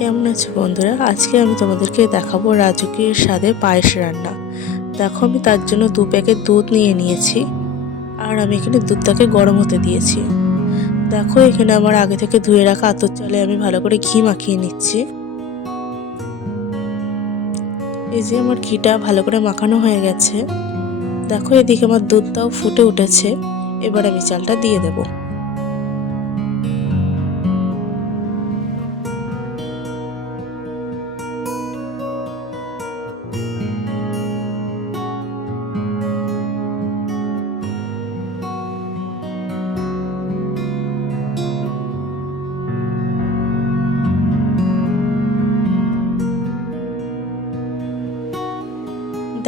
কেমন আছো বন্ধুরা? আজকে আমি তোমাদেরকে দেখাবো রাজকীয় স্বাদে পায়েস রান্না। দেখো, আমি তার জন্য দু প্যাকেট দুধ নিয়ে নিয়েছি, আর আমি এখানে দুধটাকে গরম হতে দিয়েছি। দেখো, এখানে আমার আগে থেকে ধুয়ে রাখা আতর চালে আমি ভালো করে ঘি মাখিয়ে নিচ্ছি। এই যে আমার ঘিটা ভালো করে মাখানো হয়ে গেছে। দেখো, এদিকে আমার দুধটাও ফুটে উঠেছে। এবার আমি চালটা দিয়ে দেবো।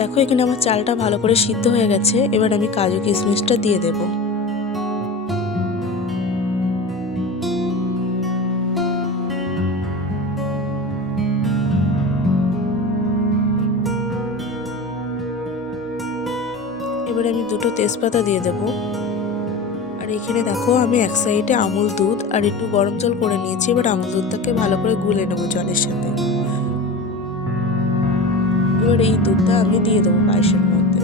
দেখো, এখানে আমার চালটা ভালো করে সিদ্ধ হয়ে গেছে। এবার আমি কাজু কিশমিশটা দিয়ে দেব। এবার আমি দুটো তেজপাতা দিয়ে দেব। আর এখানে দেখো, আমি এক সাইডে আমুল দুধ আর একটু গরম জল করে নিয়েছি। এবার আমুল দুধটাকে ভালো করে গুলে নেব জলের সাথে। এবার এই দুধটা আমি দিয়ে দেবো পায়েসের মধ্যে।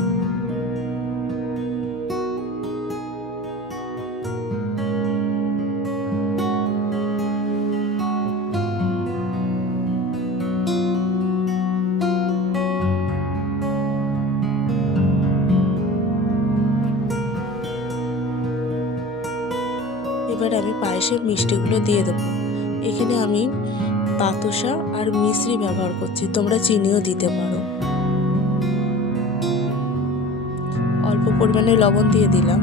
এবার আমি পায়েসের মিষ্টিগুলো দিয়ে দেবো। এখানে আমি বাতাসা আর মিশ্রি ব্যবহার করছি, তোমরা চিনিও দিতে পারো। অল্প পরিমাণে লবণ দিয়ে দিলাম।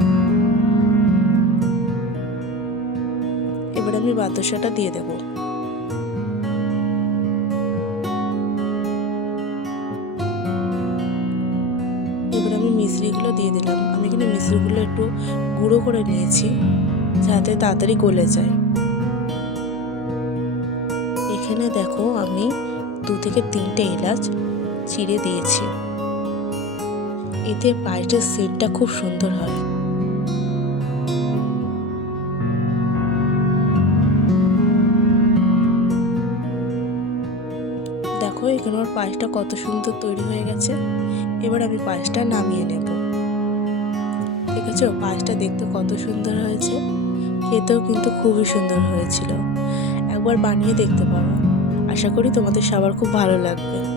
এবার আমি বাতাসাটা দিয়ে দেব। এবার আমি মিশ্রিগুলো দিয়ে দিলাম। আমি এখানে মিশ্রিগুলো একটু গুঁড়ো করে নিয়েছি, যাতে তাড়াতাড়ি গলে যায়। এখানে দেখো আমি দু থেকে তিনটে এলাচ চিড়ে দিয়েছি। এতে পায়েসের সেন্টটা খুব সুন্দর হয়। দেখো, এখানে আমার পায়েসটা কত সুন্দর তৈরি হয়ে গেছে। এবার আমি পায়েসটা নামিয়ে নেব। ঠিক আছে পায়েসটা দেখতে কত সুন্দর হয়েছে। খেতেও কিন্তু খুবই সুন্দর হয়েছিল। একবার বানিয়ে দেখতে পারো। আশা করি তোমাদের সবার খুব ভালো লাগবে।